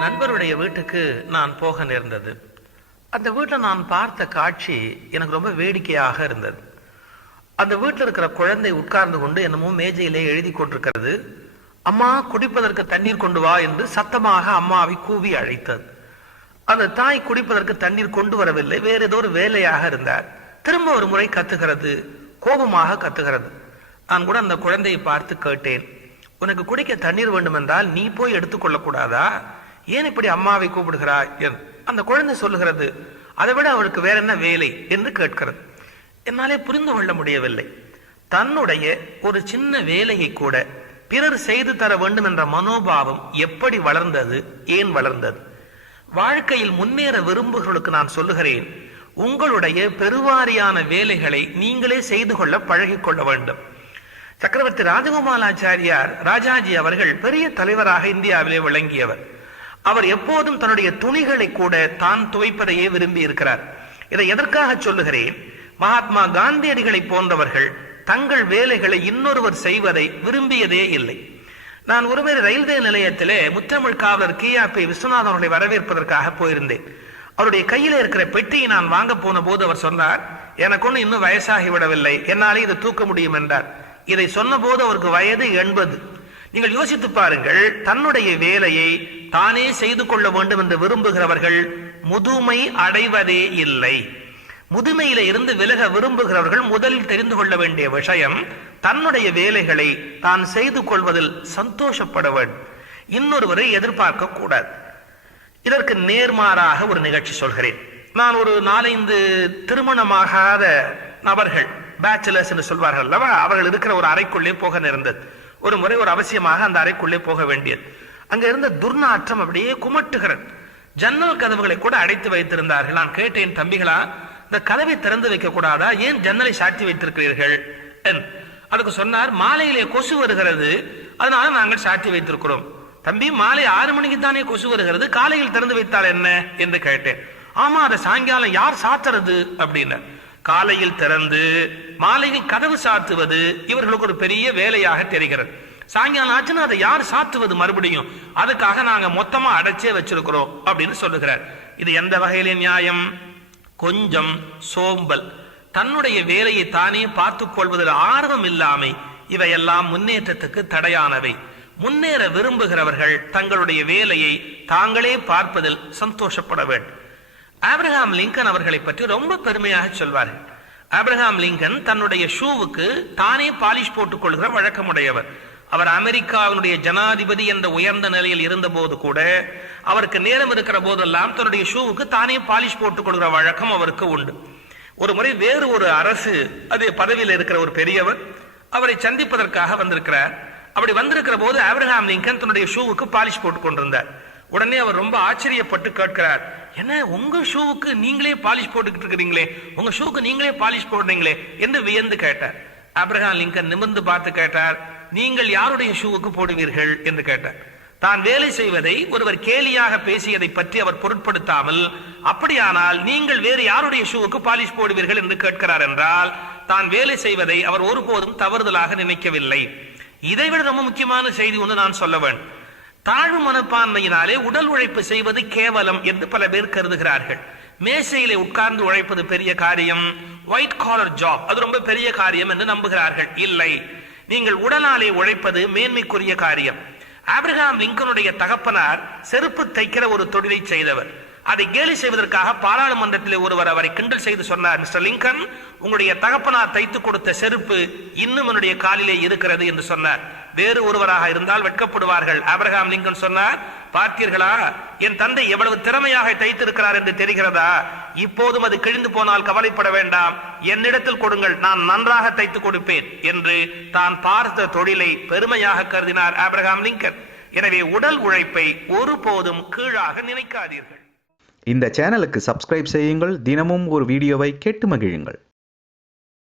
நண்பருடைய வீட்டுக்கு நான் போக நேர்ந்தது. அந்த வீட்டில் நான் பார்த்த காட்சி எனக்கு ரொம்ப வேடிக்கையாக இருந்தது. அந்த வீட்டில் இருக்கிற குழந்தை உட்கார்ந்து கொண்டு என்னமோ மேஜையிலே எழுதி கொண்டிருக்கிறது. அம்மா, குடிப்பதற்கு தண்ணீர் கொண்டு வா என்று சத்தமாக அம்மாவை கூவி அழைத்தது. அந்த தாய் குடிப்பதற்கு தண்ணீர் கொண்டு வரவில்லை, வேற ஏதோ ஒரு வேலையாக இருந்தார். திரும்ப ஒரு முறை கத்துகிறது, கோபமாக கத்துகிறது. நான் கூட அந்த குழந்தையை பார்த்து கேட்டேன், உனக்கு குடிக்க தண்ணீர் வேண்டும் என்றால் நீ போய் எடுத்துக்கொள்ள கூடாதா? ஏன் இப்படி அம்மாவை கூப்பிடுகிறாய்? அந்த குழந்தை சொல்லுகிறது, அதை விட அவளுக்கு வேற என்ன வேலை என்று கேட்கிறது. என்னாலே புரிந்து கொள்ள முடியவில்லை. தன்னுடைய ஒரு சின்ன வேலையை கூட பிறர் செய்து தர வேண்டும் என்ற மனோபாவம் எப்படி வளர்ந்தது, ஏன் வளர்ந்தது? வாழ்க்கையில் முன்னேற விரும்புகளுக்கு நான் சொல்லுகிறேன், உங்களுடைய பெருவாரியான வேலைகளை நீங்களே செய்து கொள்ள பழகிக்கொள்ள வேண்டும். சக்கரவர்த்தி ராஜகோபாலாச்சாரியார் ராஜாஜி அவர்கள் பெரிய தலைவராக இந்தியாவிலே விளங்கியவர். அவர் எப்போதும் தன்னுடைய துணிகளை கூட தான் துவைப்பதையே விரும்பி இருக்கிறார். இதை எதற்காக சொல்லுகிறேன்? மகாத்மா காந்தியடிகளை போன்றவர்கள் தங்கள் வேலைகளை இன்னொருவர் செய்வதை விரும்பியதே இல்லை. நான் ஒருமுறை ரயில்வே நிலையத்திலே முத்தமிழ் காவலர் கியாபி விஸ்வநாதன் அவர்களை வரவேற்பதற்காக போயிருந்தேன். அவருடைய கையில இருக்கிற பெட்டியை நான் வாங்க போன போது அவர் சொன்னார், எனக்கு ஒண்ணு இன்னும் வயசாகிவிடவில்லை, என்னாலே இதை தூக்க முடியும் என்றார். இதை சொன்ன போது அவருக்கு வயது 80. நீங்கள் யோசித்து பாருங்கள், தன்னுடைய வேலையை தானே செய்து கொள்ள வேண்டும் என்று விரும்புகிறவர்கள் முதுமை அடைவதே இல்லை. முதுமையில இருந்து விலக விரும்புகிறவர்கள் முதலில் தெரிந்து கொள்ள வேண்டிய விஷயம், தன்னுடைய வேலைகளை தான் செய்து கொள்வதில் சந்தோஷப்பட வேண்டும், இன்னொருவரை எதிர்பார்க்க கூடாது. இதற்கு நேர்மாறாக ஒரு நிகழ்ச்சி சொல்கிறேன். நான் ஒரு 4-5 திருமணமாகாத நபர்கள், பேச்சுலர்ஸ் என்று சொல்வார்கள் அல்லவா, அவர்கள் இருக்கிற ஒரு அறைக்குள்ளே போக நேர்ந்தது. ஒரு முறை ஒரு அவசியமாக அந்த அறைக்குள்ளே போக வேண்டியது. அங்க இருந்த துர்நாற்றம் அப்படியே குமட்டுகிறது. ஜன்னல் கதவுகளை கூட அடைத்து வைத்திருந்தார்கள். நான் கேட்டேன், தம்பிகளா, இந்த கதவை திறந்து வைக்க கூடாதா? ஏன் ஜன்னலை சாத்தி வைத்திருக்கிறீர்கள்? அதுக்கு சொன்னார், மாலையிலே கொசு வருகிறது, அதனால நாங்கள் சாத்தி வைத்திருக்கிறோம். தம்பி, மாலை 6 மணிக்கு தானே கொசு வருகிறது, காலையில் திறந்து வைத்தால் என்ன என்று கேட்டேன். ஆமா, அதை சாயங்காலம் யார் சாத்துறது அப்படின்னு. காலையில் திறந்து மாலையில் கதவு சாத்துவது இவர்களுக்கு ஒரு பெரிய வேலையாக தெரிகிறது. சாயங்காலம் ஆச்சுன்னா அதை யார் சாத்துவது மறுபடியும்? அதுக்காக நாங்க மொத்தமா அடைச்சே வச்சிருக்கிறோம் அப்படின்னு சொல்லுகிறார். இது எந்த வகையிலே நியாயம்? கொஞ்சம் சோம்பல், தன்னுடைய வேலையை தானே பார்த்துக் கொள்வதில் ஆர்வம் இல்லாமை, இவையெல்லாம் முன்னேற்றத்துக்கு தடையானவை. முன்னேற விரும்புகிறவர்கள் தங்களுடைய வேலையை தாங்களே பார்ப்பதில் சந்தோஷப்பட வேண்டும். ஆப்ரஹாம் லிங்கன் அவர்களை பற்றி ரொம்ப பெருமையாக சொல்வார்கள். ஆப்ரஹாம் லிங்கன் தன்னுடைய ஷூவுக்கு தானே பாலிஷ் போட்டுக் கொள்கிற வழக்கமுடையவர். அவர் அமெரிக்காவினுடைய ஜனாதிபதி என்ற உயர்ந்த நிலையில் இருந்த போது கூட அவருக்கு நேரம் இருக்கிற போதெல்லாம் தன்னுடைய ஷூவுக்கு தானே பாலிஷ் போட்டுக் கொள்கிற வழக்கம் அவருக்கு உண்டு. ஒரு முறை வேறு ஒரு அரசு அது பதவியில் இருக்கிற ஒரு பெரியவர் அவரை சந்திப்பதற்காக வந்திருக்கிறார். அப்படி வந்திருக்கிற போது ஆப்ரஹாம் லிங்கன் தன்னுடைய ஷூவுக்கு பாலிஷ் போட்டுக் கொண்டிருந்தார். உடனே அவர் ரொம்ப ஆச்சரியப்பட்டு கேட்கிறார், என்ன உங்க ஷூவுக்கு நீங்களே பாலிஷ் போட்டுக்கிட்டு இருக்கிறீங்களே, உங்க ஷூக்கு நீங்களே பாலிஷ் போடுறீங்களே என்று வியந்து கேட்டார். ஆப்ரஹாம் லிங்கன் நிமிர்ந்து பார்த்து கேட்டார், நீங்கள் யாருடைய ஷூவுக்கு போடுவீர்கள் என்று கேட்டார். தான் வேலை செய்வதை ஒருவர் கேலியாக பேசியதை பற்றி அவர் பொருட்படுத்தாமல், அப்படியானால் நீங்கள் வேறு யாருடைய ஷூவுக்கு பாலிஷ் போடுவீர்கள் என்று கேட்கிறார் என்றால் தான் வேலை செய்வதை அவர் ஒருபோதும் தவறுதலாக நினைக்கவில்லை. இதைவிட ரொம்ப முக்கியமான செய்தி ஒன்று நான் சொல்ல வேண்டும். தாழ்வு மனப்பான்மையினாலே உடல் உழைப்பு செய்வது கேவலம் என்று பல பேர் கருதுகிறார்கள். மேசையிலே உட்கார்ந்து உழைப்பது பெரிய காரியம், ஒயிட் காலர் ஜாப் அது ரொம்ப பெரிய காரியம் என்று நம்புகிறார்கள். இல்லை, நீங்கள் உடலாலே உழைப்பது மேன்மைக்குரிய காரியம். ஆப்ரஹாம் லிங்கனுடைய தகப்பனார் செருப்பு தைக்கிற ஒரு தொழிலை செய்தவர். அதை கேலி செய்வதற்காக பாராளுமன்றத்திலே ஒருவர் அவரை கிண்டல் செய்து சொன்னார், மிஸ்டர் லிங்கன், உங்களுடைய தகப்பனார் தைத்து கொடுத்த செருப்பு இன்னும் என்னுடைய காலிலே இருக்கிறது என்று சொன்னார். வேறு ஒருவராக இருந்தால் வெட்கப்படுவார்கள். ஆப்ரஹாம் லிங்கன் சொன்னார், பார்த்தீர்களா, என் தந்தை எவ்வளவு திறமையாக தைத்திருக்கிறார் என்று தெரிகிறதா? இப்போதும் அது கிழிந்து போனால் கவலைப்பட வேண்டாம், என்னிடத்தில் கொடுங்கள், நான் நன்றாக தைத்து கொடுப்பேன் என்று தான் பார்த்த தொழிலை பெருமையாக கருதினார் ஆப்ரஹாம் லிங்கன். எனவே உடல் உழைப்பை ஒருபோதும் கீழாக நினைக்காதீர்கள். இந்த சேனலுக்கு சப்ஸ்கிரைப் செய்யுங்கள். தினமும் ஒரு வீடியோவை கேட்டு மகிழுங்கள்.